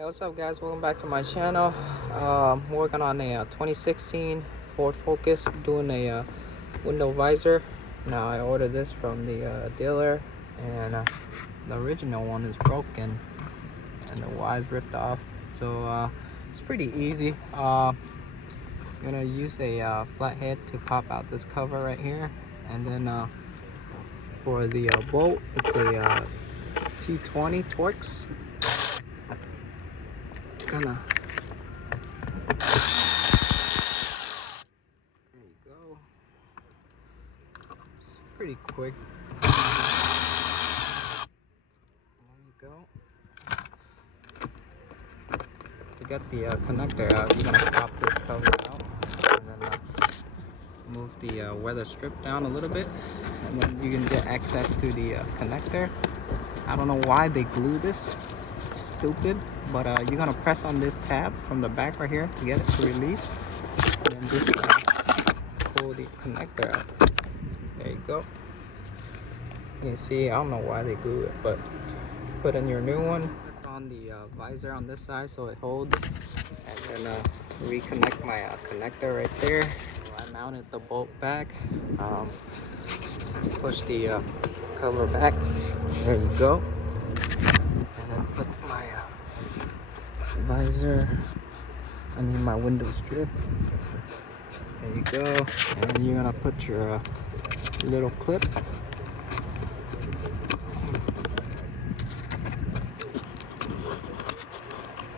Hey, what's up guys, welcome back to my channel. Working on a 2016 Ford Focus, doing a window visor. Now I ordered this from the dealer, and the original one is broken and the wire's ripped off, so it's pretty easy. I'm gonna use a flathead to pop out this cover right here, and then for the bolt, it's a T20 Torx. Gonna, there you go. It's pretty quick. There you go. To get the connector out, you're gonna pop this cover out, and then move the weather strip down a little bit, and then you can get access to the connector. I don't know why they glue this, stupid, but you're gonna press on this tab from the back right here to get it to release, and then just pull the connector out. There you go. You can see, I don't know why they glue it, but put in your new one. Click on the visor on this side so it holds, and then reconnect my connector right there. So I mounted the bolt back. Push the cover back. There you go. And then put my visor, my window strip. There you go. And you're gonna put your little clip.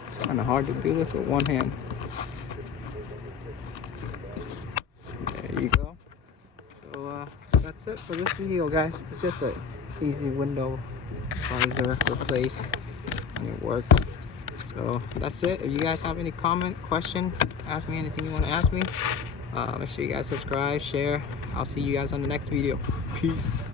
It's kind of hard to do this with one hand. There you go. So that's it for this video, guys. It's just an easy window visor replace, and it works. So that's it. If you guys have any comment, question, ask me anything you want to ask me, make sure you guys subscribe, share. I'll see you guys on the next video. Peace.